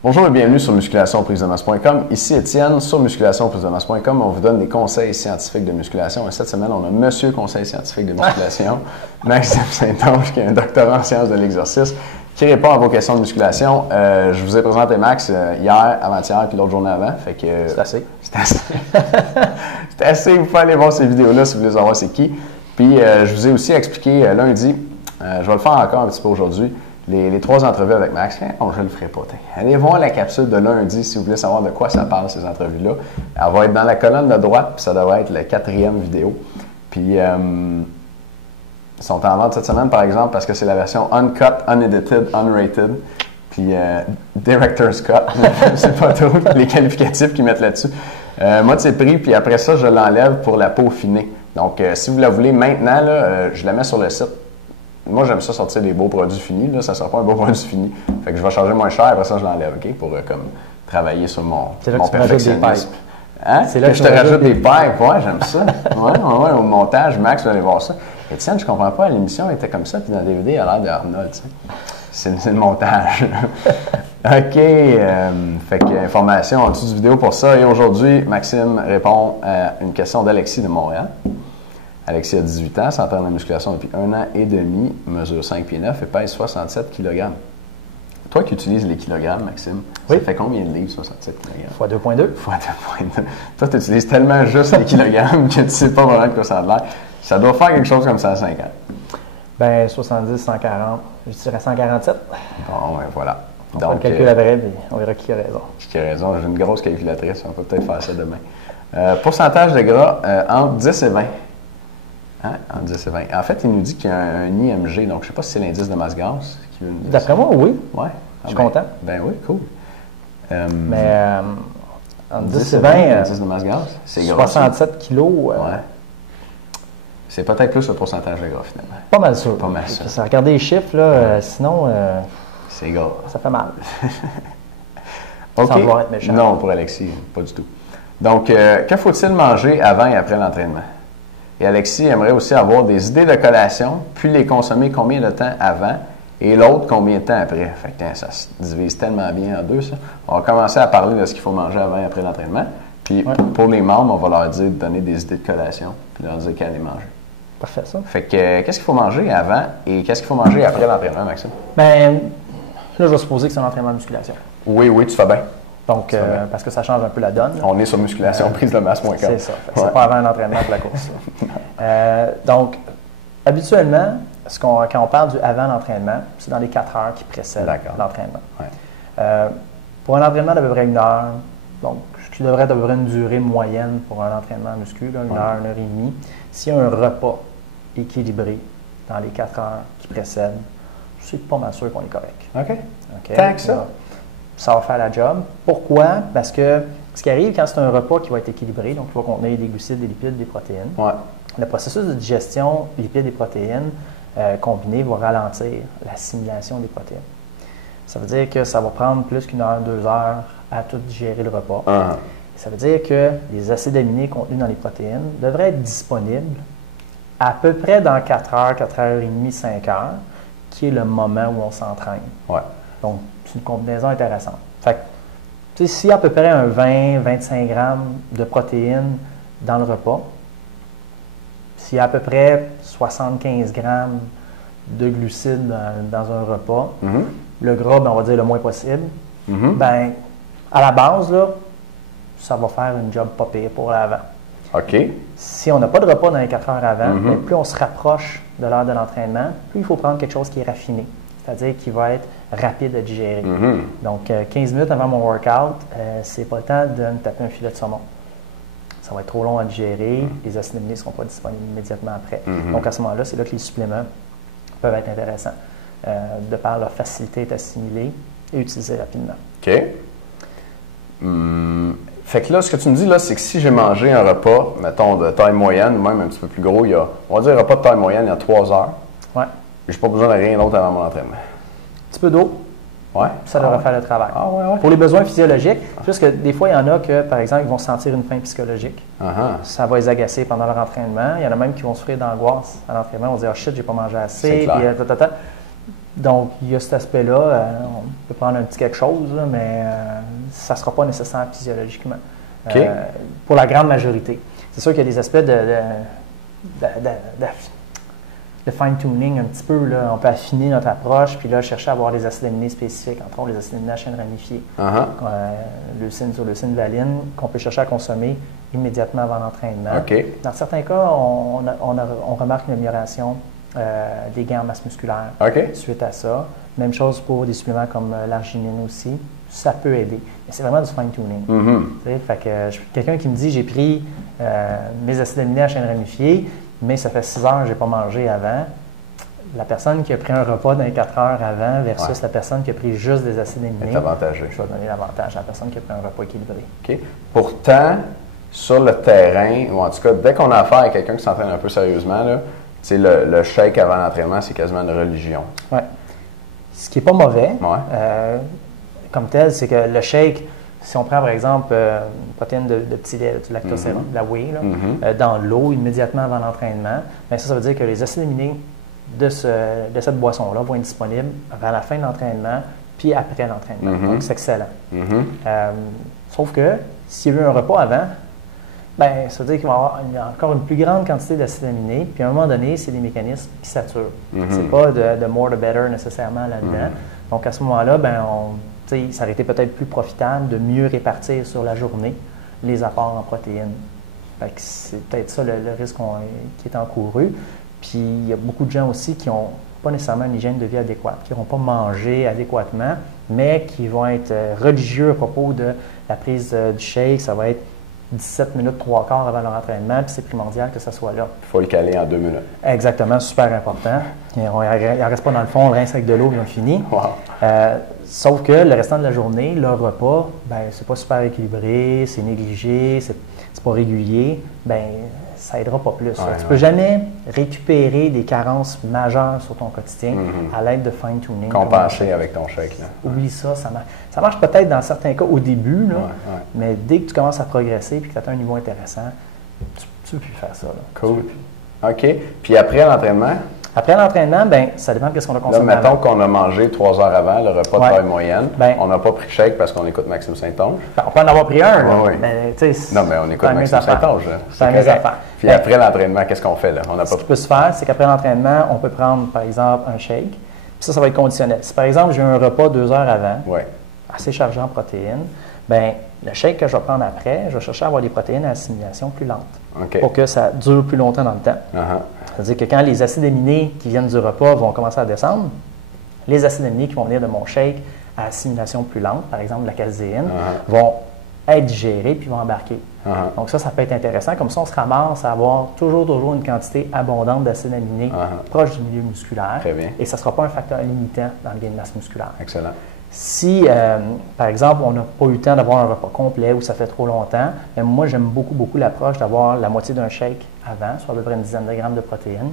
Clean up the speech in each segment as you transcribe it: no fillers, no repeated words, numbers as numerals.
Bonjour et bienvenue sur musculationprisemasse.com. Ici Étienne, sur musculationprisemasse.com, on vous donne des conseils scientifiques de musculation. Et cette semaine, on a Monsieur Conseil scientifique de musculation, Maxime Saint-Onge, qui est un doctorat en sciences de l'exercice, qui répond à vos questions de musculation. Je vous ai présenté Max hier, avant-hier, puis l'autre journée avant. Fait que c'est assez. C'est assez. C'est assez. Vous pouvez aller voir ces vidéos-là si vous voulez savoir c'est qui. Puis je vous ai aussi expliqué lundi, je vais le faire encore un petit peu aujourd'hui, les 3 entrevues avec Max. Oh, je ne le ferai pas. Allez voir la capsule de lundi si vous voulez savoir de quoi ça parle, ces entrevues-là. Elle va être dans la colonne de droite, puis ça devrait être la 4e vidéo. Puis ils sont en vente cette semaine, par exemple, parce que c'est la version uncut, unedited, unrated. Puis Director's Cut, je ne sais pas trop les qualificatifs qu'ils mettent là-dessus. Moi, c'est pris, puis après ça, je l'enlève pour la peaufiner. Donc, si vous la voulez maintenant, là, je la mets sur le site. Moi, j'aime ça sortir des beaux produits finis. Là, ça ne sera pas un beau produit fini. Fait que je vais charger moins cher, après ça, je l'enlève, OK? Pour comme, travailler sur mon perfectionnisme. Hein? C'est là que je te rajoute des pipes. Ouais, j'aime ça. Ouais, au montage, Max, vous allez voir ça. Étienne, je comprends pas, l'émission était comme ça, puis dans la DVD, elle a l'air de Arnold, tu sais. C'est le montage. OK. Fait que information en dessous de vidéo pour ça. Et aujourd'hui, Maxime répond à une question d'Alexis de Montréal. Alexis a 18 ans, s'entraîne en musculation depuis 1 an et demi, mesure 5 pieds 9 et pèse 67 kg. Toi qui utilises les kilogrammes, Maxime, oui. Ça fait combien de livres, 67 kg? Fois 2,2. Fois 2,2. Toi, tu utilises tellement juste les kilogrammes que tu ne sais pas vraiment de quoi ça a l'air. Ça doit faire quelque chose comme ça à 5 ans. Ben 70, 140, je dirais 147. Bon, ben voilà. On va le calculer après, puis on verra qui a raison. Qui a raison? J'ai une grosse calculatrice, on peut peut-être faire ça demain. Pourcentage de gras entre 10 et 20. Hein? Entre 10 et 20. En fait, il nous dit qu'il y a un IMG, donc je ne sais pas si c'est l'indice de masse grasse. D'après moi, oui. Ouais. Je suis content. Ben oui, cool. Mais entre 10 et 20, l'indice de masse grasse, c'est 67 kilos. Ouais. C'est peut-être plus le pourcentage de gras, finalement. Pas mal sûr. Pas mal sûr. Ça, regardez les chiffres, là, sinon, c'est gras. Ça fait mal. OK. Sans vouloir être méchant. Non, pour Alexis, pas du tout. Donc, que faut-il manger avant et après l'entraînement? Et Alexis aimerait aussi avoir des idées de collation, puis les consommer combien de temps avant et l'autre combien de temps après. Fait que ça se divise tellement bien en deux, ça. On va commencer à parler de ce qu'il faut manger avant et après l'entraînement. Puis pour les membres, on va leur dire de donner des idées de collation, puis leur dire qu'elle les manger. Parfait, ça. Fait que qu'est-ce qu'il faut manger avant et qu'est-ce qu'il faut manger après l'entraînement, Maxime? Bien, là, je vais supposer que c'est un entraînement de musculation. Oui, tu fais bien. Donc, parce que ça change un peu la donne. On est sur musculationprisemasse.com. C'est ça. C'est pas avant l'entraînement de la course. Donc, habituellement, quand on parle du avant l'entraînement, c'est dans les 4 heures qui précèdent l'entraînement. Ouais. Pour un entraînement d'à peu près 1 heure, donc ce qui devrait être à peu près une durée moyenne pour un entraînement musculaire, 1 heure, 1 heure et demie, s'il y a un repas équilibré dans les 4 heures qui précèdent, je suis pas mal sûr qu'on est correct. OK. Tant que ça. Ça va faire la job. Pourquoi? Parce que ce qui arrive quand c'est un repas qui va être équilibré, donc qui va contenir des glucides, des lipides, des protéines, le processus de digestion lipides et protéines combinés va ralentir l'assimilation des protéines. Ça veut dire que ça va prendre plus qu'1 heure, 2 heures à tout digérer le repas. Ça veut dire que les acides aminés contenus dans les protéines devraient être disponibles à peu près dans 4 heures, 4 heures et demie, 5 heures, qui est le moment où on s'entraîne. Donc, c'est une combinaison intéressante. Fait que, tu sais, s'il y a à peu près un 20-25 grammes de protéines dans le repas, s'il y a à peu près 75 grammes de glucides dans un repas, le gras, on va dire le moins possible, ben, à la base, là, ça va faire une job pas pire pour l'avant. OK. Si on n'a pas de repas dans les 4 heures avant, plus on se rapproche de l'heure de l'entraînement, plus il faut prendre quelque chose qui est raffiné. C'est-à-dire qui va être rapide à digérer. Donc, 15 minutes avant mon workout, c'est pas le temps de me taper un filet de saumon. Ça va être trop long à digérer, les acides aminés ne seront pas disponibles immédiatement après. Donc, à ce moment-là, c'est là que les suppléments peuvent être intéressants, de par leur facilité à assimiler et utiliser rapidement. OK. Fait que là, ce que tu me dis, là, c'est que si j'ai mangé un repas, mettons, de taille moyenne, ou même un petit peu plus gros, on va dire un repas de taille moyenne, il y a 3 heures. Je n'ai pas besoin de rien d'autre avant mon entraînement. Un petit peu d'eau. Ça devrait faire le travail. Ouais. Pour les besoins physiologiques, juste que des fois, il y en a que, par exemple, ils vont sentir une faim psychologique. Ça va les agacer pendant leur entraînement. Il y en a même qui vont souffrir d'angoisse à l'entraînement. On va se dire, oh shit, j'ai pas mangé assez. Puis, Donc, il y a cet aspect-là. On peut prendre un petit quelque chose, là, mais ça ne sera pas nécessaire physiologiquement. Okay. Pour la grande majorité. C'est sûr qu'il y a des aspects de fine-tuning un petit peu. Là. On peut affiner notre approche, puis là, chercher à avoir des acides aminés spécifiques, entre autres les acides aminés à chaîne ramifiée, leucine sur leucine valine, qu'on peut chercher à consommer immédiatement avant l'entraînement. Okay. Dans certains cas, on remarque une amélioration des gains en masse musculaire suite à ça. Même chose pour des suppléments comme l'arginine aussi. Ça peut aider. Mais c'est vraiment du fine-tuning. Fait que quelqu'un qui me dit j'ai pris mes acides aminés à chaîne ramifiée, mais ça fait 6 heures que je n'ai pas mangé avant. La personne qui a pris un repas dans les 4 heures avant versus la personne qui a pris juste des acides aminés, avantageux. Je vais donner l'avantage à la personne qui a pris un repas équilibré. Okay. Pourtant, sur le terrain, ou en tout cas, dès qu'on a affaire à quelqu'un qui s'entraîne un peu sérieusement, là, le shake avant l'entraînement, c'est quasiment une religion. Oui. Ce qui n'est pas mauvais, comme tel, c'est que le shake, si on prend par exemple une protéine de petit lait, du lactosérum, de la whey, dans l'eau immédiatement avant l'entraînement, ça veut dire que les acides aminés de cette boisson-là vont être disponibles avant la fin de l'entraînement puis après l'entraînement. Donc, c'est excellent. Sauf que s'il y a eu un repas avant, ça veut dire qu'il va y avoir encore une plus grande quantité d'acides aminés, puis à un moment donné, c'est des mécanismes qui saturent. C'est pas de more the better nécessairement là-dedans. Donc, à ce moment-là, ça aurait été peut-être plus profitable de mieux répartir sur la journée les apports en protéines. C'est peut-être ça le risque qui est encouru. Puis il y a beaucoup de gens aussi qui n'ont pas nécessairement une hygiène de vie adéquate, qui n'auront pas mangé adéquatement, mais qui vont être religieux à propos de la prise du shake. Ça va être 17 minutes, 3 quarts avant leur entraînement, puis c'est primordial que ça soit là. Il faut le caler en 2 minutes. Exactement, super important. Il ne reste pas dans le fond, on le rince avec de l'eau, puis on finit. Sauf que le restant de la journée, leur repas, c'est pas super équilibré, c'est négligé, c'est pas régulier, ça aidera pas plus. Tu ne peux jamais récupérer des carences majeures sur ton quotidien à l'aide de fine-tuning. Compenser avec ton shake. Là. Oublie ça, ça marche. Ça marche peut-être dans certains cas au début, là, mais dès que tu commences à progresser et que tu atteins un niveau intéressant, tu ne peux plus faire ça. Là. Cool. OK. Puis après l'entraînement? Après l'entraînement, ça dépend de ce qu'on a consommé. Là, mettons qu'on a mangé 3 heures avant, le repas de taille moyenne. On n'a pas pris de shake parce qu'on écoute Maxime Saint-Onge. On peut en avoir pris un. Mais on écoute Maxime Saint-Onge. C'est mes affaires. Puis après l'entraînement, qu'est-ce qu'on fait là? Ce qui peut se faire, c'est qu'après l'entraînement, on peut prendre, par exemple, un shake. Puis ça va être conditionnel. Si, par exemple, j'ai un repas 2 heures avant, assez chargé en protéines, le shake que je vais prendre après, je vais chercher à avoir des protéines à assimilation plus lente pour que ça dure plus longtemps dans le temps. C'est-à-dire que quand les acides aminés qui viennent du repas vont commencer à descendre, les acides aminés qui vont venir de mon shake à assimilation plus lente, par exemple la caséine, vont être digérés puis vont embarquer. Donc ça peut être intéressant. Comme ça, on se ramasse à avoir toujours une quantité abondante d'acides aminés proche du milieu musculaire. Très bien. Et ça ne sera pas un facteur limitant dans le gain de masse musculaire. Excellent. Si, par exemple, on n'a pas eu le temps d'avoir un repas complet ou ça fait trop longtemps, moi, j'aime beaucoup l'approche d'avoir la moitié d'un shake avant, soit à peu près une dizaine de grammes de protéines,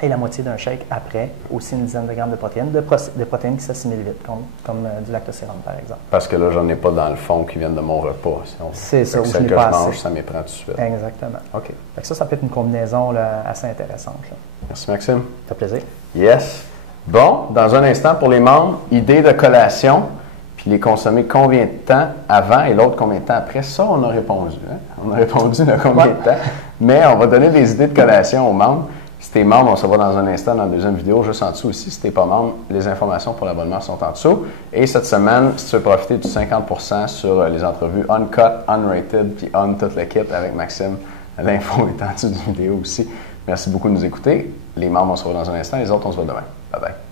et la moitié d'un shake après, aussi une dizaine de grammes de protéines, de protéines qui s'assimilent vite, comme du lactosérum, par exemple. Parce que là, j'en ai pas dans le fond qui viennent de mon repas. C'est ça, celle que je mange, ça m'éprend tout de suite. Exactement. OK. Fait que ça peut être une combinaison là, assez intéressante. Là. Merci, Maxime. Ça fait plaisir. Yes. Bon, dans un instant, pour les membres, idée de collation, puis les consommer combien de temps avant et l'autre combien de temps après, ça, on a répondu. Hein? On a répondu de combien de temps. Mais on va donner des idées de collation aux membres. Si tu es membre, on se voit dans un instant dans la deuxième vidéo, juste en dessous aussi. Si tu n'es pas membre, les informations pour l'abonnement sont en dessous. Et cette semaine, si tu veux profiter du 50% sur les entrevues uncut, unrated, puis on tout le kit avec Maxime, l'info est en dessous de la vidéo aussi. Merci beaucoup de nous écouter. Les membres, on se voit dans un instant. Les autres, on se voit demain. Bye bye.